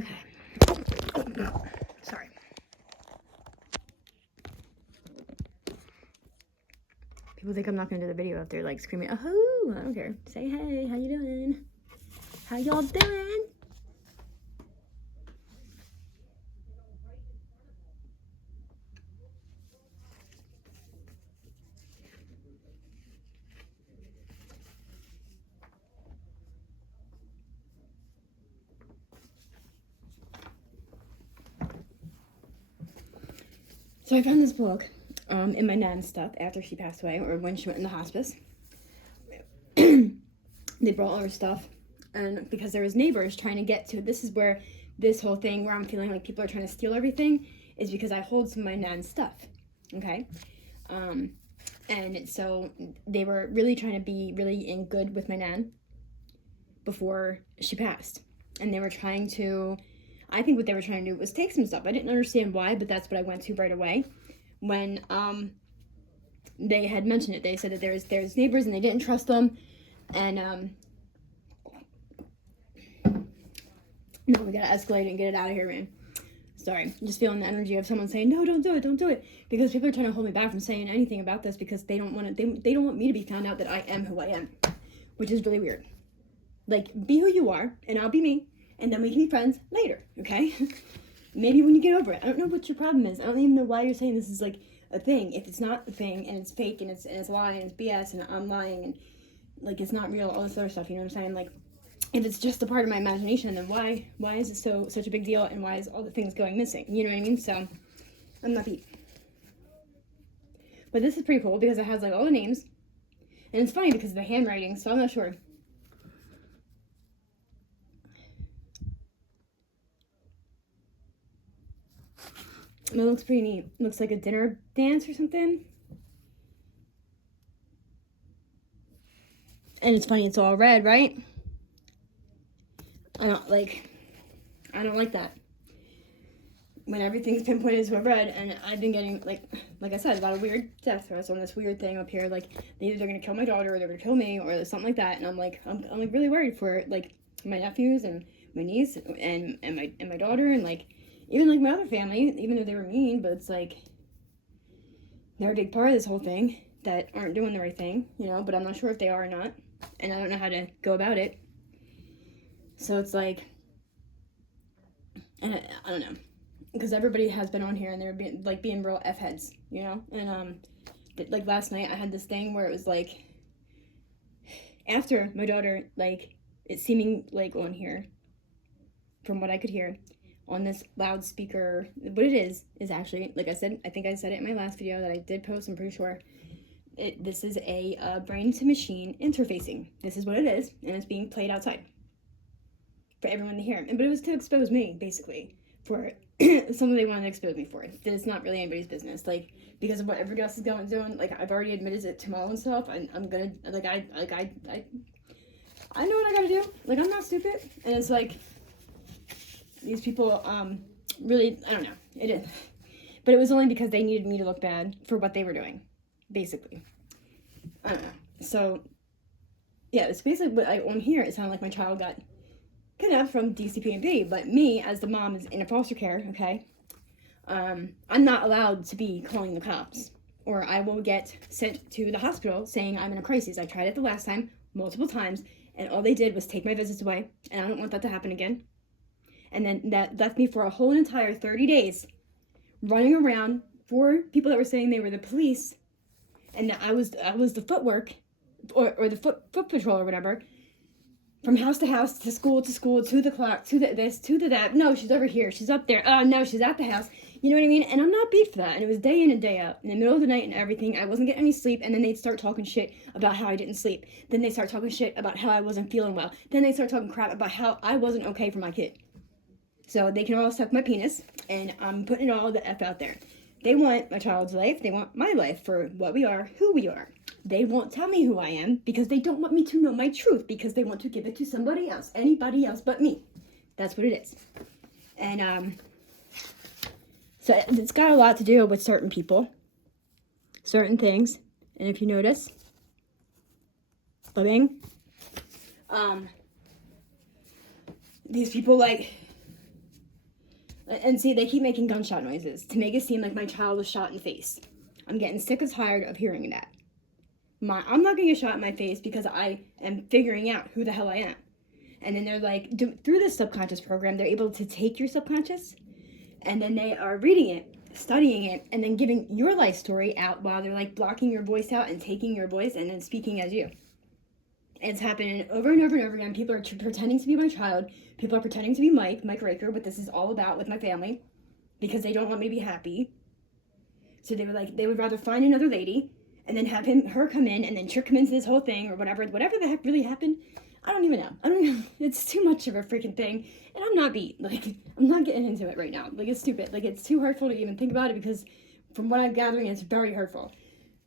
Okay. Sorry. People think I'm not gonna do the video if they're like screaming, oh, I don't care. Say hey, how you doing? How y'all doing? So I found this book in my nan's stuff after she passed away, or when she went in the hospice. They brought all her stuff, and because there was neighbors trying to get to, this is where this whole thing where I'm feeling like people are trying to steal everything is because I hold some of my nan's stuff, okay? And so they were really trying to be really in good with my nan before she passed. And they were trying to, I think what they were trying to do was take some stuff. I didn't understand why, but that's what I went to right away. When they had mentioned it, they said that there's neighbors and they didn't trust them. And no, we gotta escalate and get it out of here, man. Sorry, I'm just feeling the energy of someone saying, no, don't do it. Because people are trying to hold me back from saying anything about this because they don't want to, they don't want me to be found out that I am who I am, which is really weird. Like, be who you are, and I'll be me, and then we can be friends later, okay? Maybe when you get over it. I don't know what your problem is. I don't even know why you're saying this is, like, a thing. If it's not a thing, and it's fake, and it's lying, and it's BS, and I'm lying, and, like, it's not real, all this other stuff, you know what I'm saying? Like, if it's just a part of my imagination, then why is it such a big deal, and why is all the things going missing? You know what I mean? So, I'm not beat. But this is pretty cool, because it has, like, all the names, and it's funny because of the handwriting, so I'm not sure. It looks pretty neat. It looks like a dinner dance or something. And it's funny, it's all red, right? I don't like that. When everything's pinpointed to a red, and I've been getting, like I said, a lot of weird death threats on this weird thing up here. Like, either they're gonna kill my daughter, or they're gonna kill me, or something like that. And I'm like really worried for, like, my nephews and my niece and my daughter, and, like, even, like, my other family, even though they were mean, but it's like they're a big part of this whole thing that aren't doing the right thing, you know. But I'm not sure if they are or not, and I don't know how to go about it. So it's like, and I don't know, because everybody has been on here and they're being real F heads, you know. And like last night I had this thing where it was like, after my daughter, like, it's seeming like on here, from what I could hear on this loudspeaker, what it is actually, like I said, I think I said it in my last video that I did post, I'm pretty sure, this is a brain to machine interfacing. This is what it is, and it's being played outside for everyone to hear. But it was to expose me, basically, for something they wanted to expose me for. That it's not really anybody's business, like, because of what everybody else is doing. Like, I've already admitted it to my own self, and I'm gonna, like, I know what I gotta do. Like, I'm not stupid, and it's like, these people, really, I don't know, it is. But it was only because they needed me to look bad for what they were doing, basically. I don't know. So, yeah, it's basically what on here, it sounded like my child got kidnapped from DCP&B, but me, as the mom, is in a foster care, okay? I'm not allowed to be calling the cops, or I will get sent to the hospital saying I'm in a crisis. I tried it the last time, multiple times, and all they did was take my visits away, and I don't want that to happen again. And then that left me for a whole entire 30 days running around for people that were saying they were the police, and that I was the footwork, or the foot patrol or whatever, from house to house, to school, to the clock, to this, to that. No, she's over here. She's up there. Oh, no, she's at the house. You know what I mean? And I'm not beat for that. And it was day in and day out, in the middle of the night and everything. I wasn't getting any sleep. And then they'd start talking shit about how I didn't sleep. Then they start talking shit about how I wasn't feeling well. Then they start talking crap about how I wasn't okay for my kid. So they can all suck my penis. And I'm putting all the F out there. They want my child's life. They want my life for what we are, who we are. They won't tell me who I am because they don't want me to know my truth, because they want to give it to somebody else, anybody else but me. That's what it is. And so it's got a lot to do with certain people, certain things. And if you notice, these people, like, And see, they keep making gunshot noises to make it seem like my child was shot in the face. I'm getting sick and tired of hearing that. I'm not getting a shot in my face because I am figuring out who the hell I am. And then they're like, through this subconscious program, they're able to take your subconscious, and then they are reading it, studying it, and then giving your life story out while they're like blocking your voice out and taking your voice and then speaking as you. And it's happening over and over and over again. People are pretending to be my child. People are pretending to be Mike Raker, what this is all about with my family, because they don't want me to be happy. So they would rather find another lady and then have her come in and then trick him into this whole thing or whatever the heck really happened. I don't even know. It's too much of a freaking thing. And I'm not beat. Like, I'm not getting into it right now. Like, it's stupid. Like, it's too hurtful to even think about it because from what I'm gathering, it's very hurtful.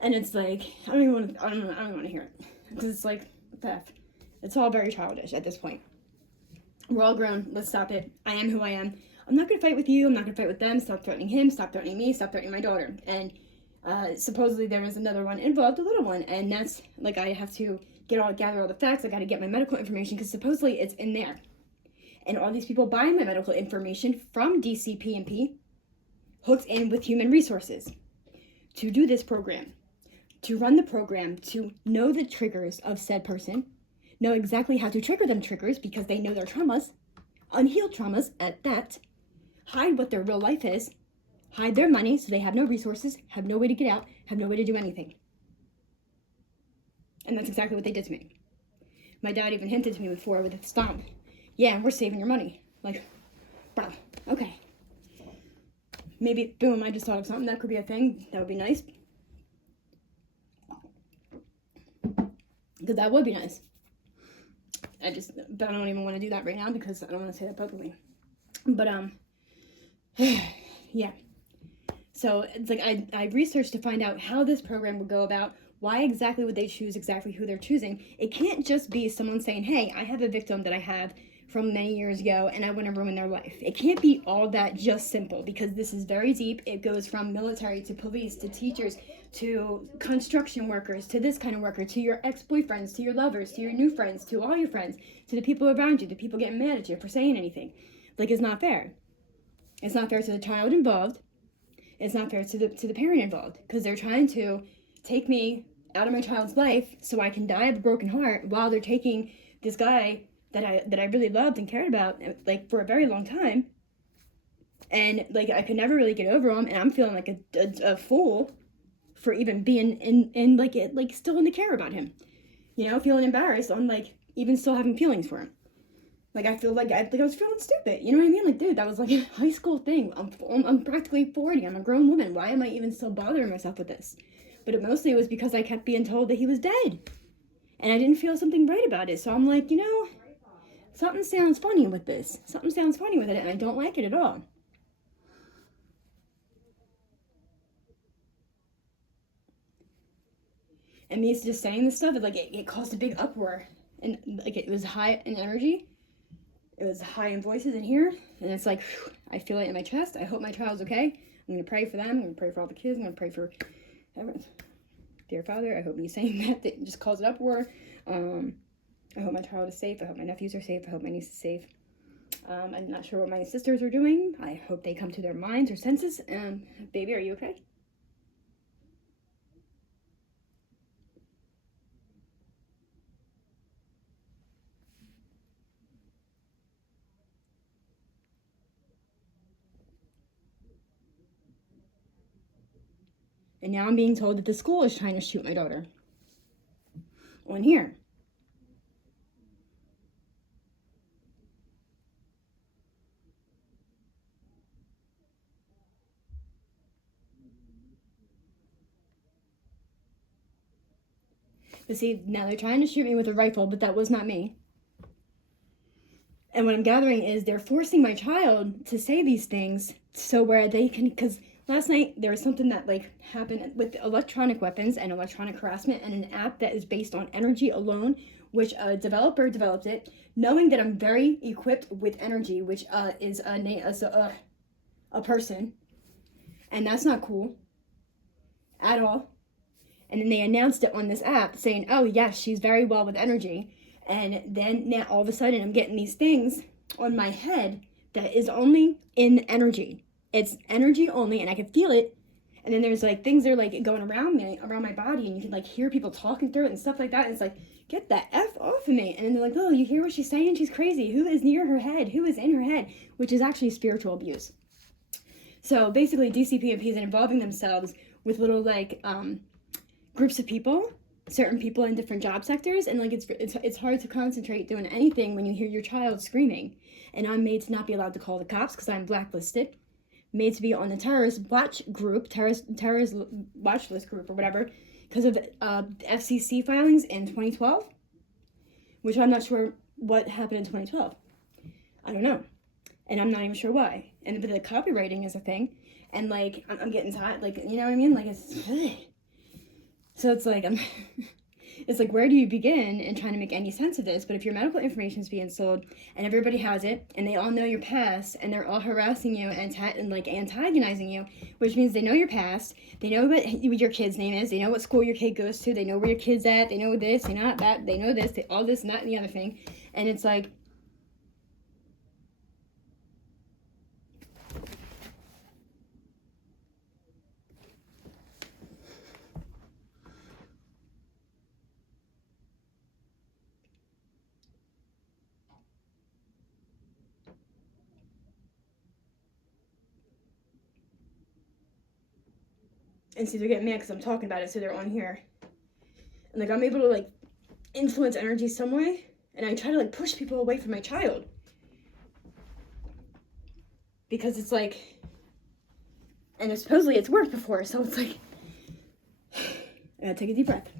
And it's like, I don't want to hear it. Because it's like, what the F? It's all very childish at this point. We're all grown. Let's stop it. I am who I am. I'm not going to fight with you. I'm not going to fight with them. Stop threatening him. Stop threatening me. Stop threatening my daughter. And supposedly there was another one involved, a little one. And that's, like, I have to gather all the facts. I got to get my medical information because supposedly it's in there. And all these people buying my medical information from DCP&P hooked in with human resources to do this program, to run the program, to know the triggers of said person, know exactly how to trigger them triggers because they know their traumas, unhealed traumas at that, hide what their real life is, hide their money so they have no resources, have no way to get out, have no way to do anything. And that's exactly what they did to me. My dad even hinted to me before with a stomp. Yeah, we're saving your money. Like, bro, okay. Maybe, boom, I just thought of something. That could be a thing. That would be nice. Because that would be nice. But I don't even want to do that right now because I don't want to say that publicly. But, yeah. So, it's like I researched to find out how this program would go about. Why exactly would they choose exactly who they're choosing? It can't just be someone saying, hey, I have a victim that I have from many years ago and I want to ruin their life. It can't be all that just simple because this is very deep. It goes from military to police to teachers to construction workers to this kind of worker to your ex-boyfriends to your lovers to your new friends to all your friends to the people around you, the people getting mad at you for saying anything. Like, it's not fair. It's not fair to the child involved. It's not fair to the parent involved because they're trying to take me out of my child's life so I can die of a broken heart while they're taking this guy that I really loved and cared about, like, for a very long time. And, like, I could never really get over him, and I'm feeling like a fool for even being in like still in the care about him. You know, feeling embarrassed on, like, even still having feelings for him. Like, I feel like I was feeling stupid. You know what I mean? Like, dude, that was like a high school thing. I'm practically 40. I'm a grown woman. Why am I even still bothering myself with this? But it mostly was because I kept being told that he was dead. And I didn't feel something right about it. So I'm like, you know, something sounds funny with this. Something sounds funny with it, and I don't like it at all. And me just saying this stuff, it caused a big uproar. And, like, it was high in energy. It was high in voices in here. And it's like, whew, I feel it in my chest. I hope my child's okay. I'm going to pray for them. I'm going to pray for all the kids. I'm going to pray for everyone. Dear Father, I hope me saying that just caused an uproar. I hope my child is safe. I hope my nephews are safe. I hope my niece is safe. I'm not sure what my sisters are doing. I hope they come to their minds or senses. Baby, are you okay? And now I'm being told that the school is trying to shoot my daughter. On here. But see, now they're trying to shoot me with a rifle, but that was not me. And what I'm gathering is they're forcing my child to say these things so where they can, because last night there was something that, like, happened with electronic weapons and electronic harassment and an app that is based on energy alone, which a developer developed it, knowing that I'm very equipped with energy, which is a person. And that's not cool at all. And then they announced it on this app saying, oh, yes, she's very well with energy. And then now all of a sudden I'm getting these things on my head that is only in energy. It's energy only, and I can feel it. And then there's like things that are like going around me, around my body, and you can like hear people talking through it and stuff like that. And it's like, get the F off of me. And then they're like, oh, you hear what she's saying? She's crazy. Who is near her head? Who is in her head? Which is actually spiritual abuse. So basically, DCP&Ps are involving themselves with little like groups of people, certain people in different job sectors, and like it's hard to concentrate doing anything when you hear your child screaming. And I'm made to not be allowed to call the cops because I'm blacklisted, made to be on the terrorist watch group, terrorist watch list group or whatever, because of FCC filings in 2012, which I'm not sure what happened in 2012. I don't know, and I'm not even sure why. And the copywriting is a thing, and like I'm getting tired, like, you know what I mean? Like it's so it's like it's like, where do you begin in trying to make any sense of this? But if your medical information is being sold and everybody has it and they all know your past and they're all harassing you and like antagonizing you, which means they know your past, they know what your kid's name is, they know what school your kid goes to, they know where your kid's at, they know this, they know that, they know this, all this and that and the other thing. And it's like, and see, they're getting mad because I'm talking about it, so they're on here. And like, I'm able to like influence energy some way, and I try to like push people away from my child. Because it's like, and supposedly it's worked before, so it's like, I gotta take a deep breath.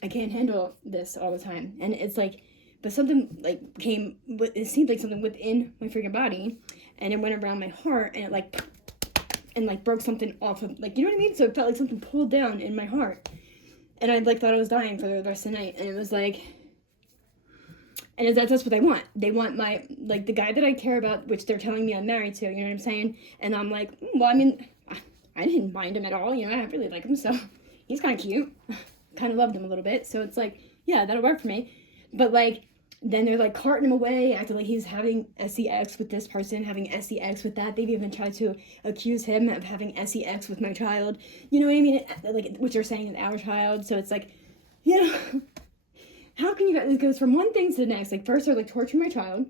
I can't handle this all the time. And it's like, but something like it seemed like something within my freaking body, and it went around my heart, and it like, and like broke something off of, like, you know what I mean? So it felt like something pulled down in my heart. And I like thought I was dying for the rest of the night. And it was like, and that's what they want. They want my, like, the guy that I care about, which they're telling me I'm married to, you know what I'm saying? And I'm like, well, I mean, I didn't mind him at all, you know, I really like him, so he's kind of cute. Kind of loved him a little bit, so it's like, yeah, that'll work for me. But like, then they're like carting him away, acting like he's having sex with this person, having sex with that. They've even tried to accuse him of having sex with my child. You know what I mean? Like, which are saying is our child. So it's like, you know, how can you guys? It goes from one thing to the next. Like, first they're like torturing my child,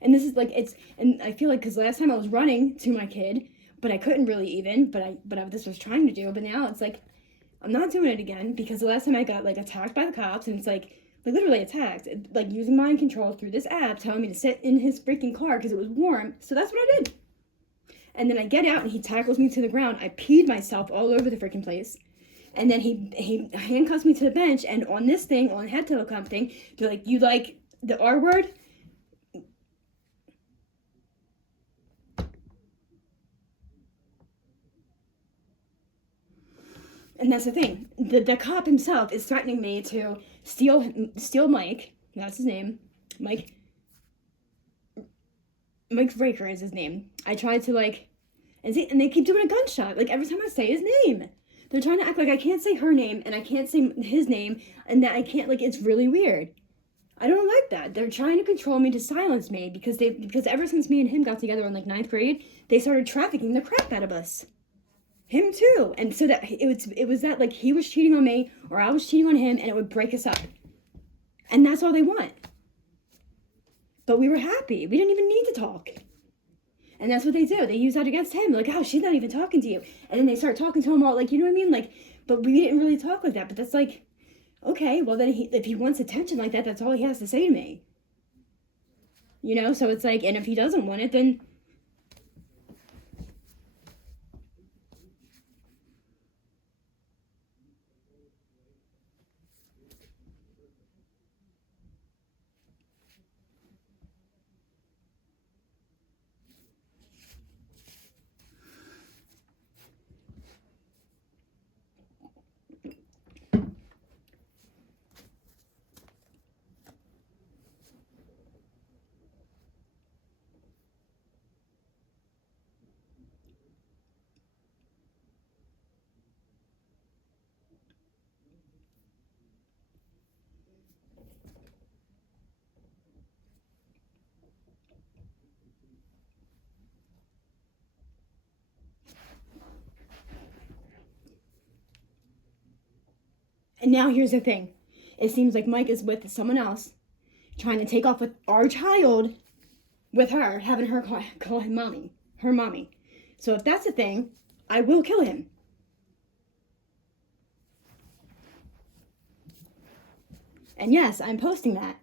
and this is like and I feel like because last time I was running to my kid, but I couldn't really even. But I this was trying to do. But now it's like, I'm not doing it again because the last time I got like attacked by the cops, and it's like literally attacked, like using mind control through this app, telling me to sit in his freaking car because it was warm. So that's what I did. And then I get out and he tackles me to the ground. I peed myself all over the freaking place. And then he handcuffs me to the bench, and on this thing, on head telecom thing, they're like, you like the R word? And that's the thing. The cop himself is threatening me to steal Mike. That's his name. Mike Breaker is his name. I tried to like, and they keep doing a gunshot. Like every time I say his name, they're trying to act like I can't say her name and I can't say his name, and that I can't, like, it's really weird. I don't like that. They're trying to control me, to silence me, because ever since me and him got together in like 9th grade, they started trafficking the crap out of us. Him too. And so that it was that like he was cheating on me or I was cheating on him, and it would break us up. And that's all they want. But we were happy. We didn't even need to talk. And that's what they do. They use that against him. Like, oh, she's not even talking to you. And then they start talking to him all like, you know what I mean? Like, but we didn't really talk like that. But that's like, okay, well then if he wants attention like that, that's all he has to say to me. You know? So it's like, and if he doesn't want it, then And now here's the thing. It seems like Mike is with someone else, trying to take off with our child, with her, having her call him mommy, her mommy. So if that's a thing, I will kill him. And yes, I'm posting that.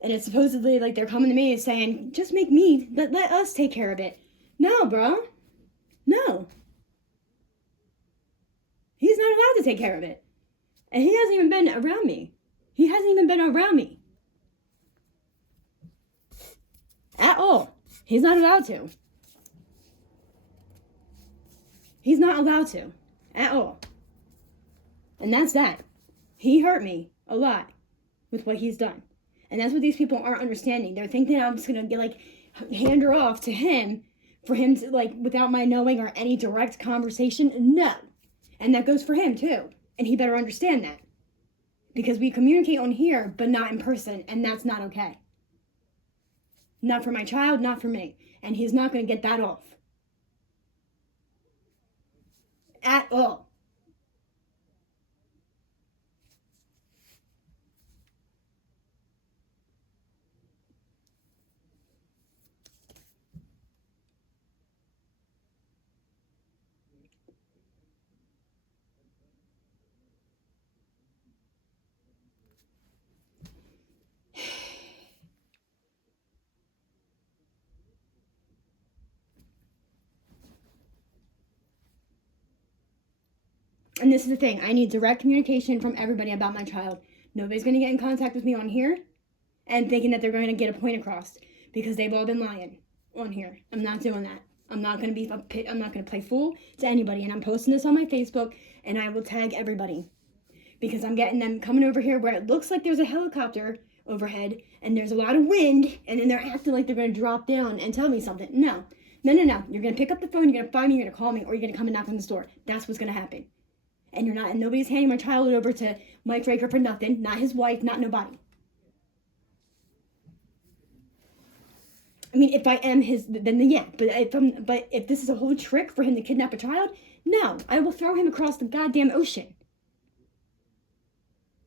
And it's supposedly like they're coming to me and saying, just make me, let us take care of it. No, bro. No. He's not allowed to take care of it. And he hasn't even been around me. He hasn't even been around me. At all. He's not allowed to. He's not allowed to. At all. And that's that. He hurt me a lot with what he's done. And that's what these people aren't understanding. They're thinking I'm just going to hand her off to him for him to without my knowing or any direct conversation. No. And that goes for him too. And he better understand that. Because we communicate on here, but not in person. And that's not okay. Not for my child, not for me. And he's not going to get that off. At all. And this is the thing. I need direct communication from everybody about my child. Nobody's going to get in contact with me on here and thinking that they're going to get a point across because they've all been lying on here. I'm not doing that. I'm not going to play fool to anybody. And I'm posting this on my Facebook and I will tag everybody because I'm getting them coming over here where it looks like there's a helicopter overhead and there's a lot of wind and then they're acting like they're going to drop down and tell me something. No. You're going to pick up the phone, you're going to find me, you're going to call me, or you're going to come and knock on this door. That's what's going to happen. And nobody's handing my child over to Mike Draker for nothing. Not his wife, not nobody. I mean, if I am his, then yeah. But if this is a whole trick for him to kidnap a child, no. I will throw him across the goddamn ocean.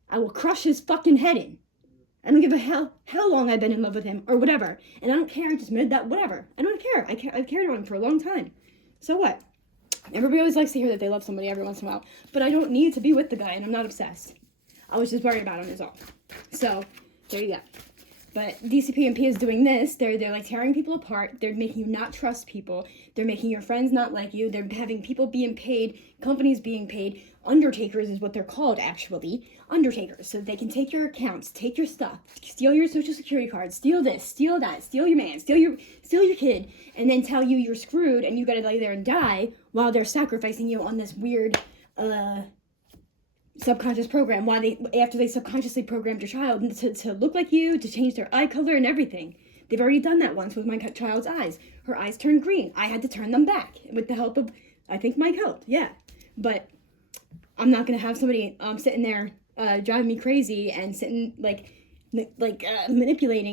I will crush his fucking head in. I don't give a hell how long I've been in love with him or whatever. And I don't care. I just admitted that, whatever. I don't care. I've cared about him for a long time. So what? Everybody always likes to hear that they love somebody every once in a while. But I don't need to be with the guy, and I'm not obsessed. I was just worried about him is all. So, there you go. But DCP&P is doing this. They're tearing people apart. They're making you not trust people. They're making your friends not like you. They're having people being paid, companies being paid. Undertakers is what they're called, actually. Undertakers. So they can take your accounts, take your stuff, steal your social security card, steal this, steal that, steal your man, steal your kid, and then tell you you're screwed and you gotta lay there and die while they're sacrificing you on this weird subconscious program. After they subconsciously programmed your child to look like you, to change their eye color and everything. They've already done that once with my child's eyes. Her eyes turned green. I had to turn them back with the help of, I think Mike helped, yeah. But I'm not going to have somebody sitting there driving me crazy and sitting manipulating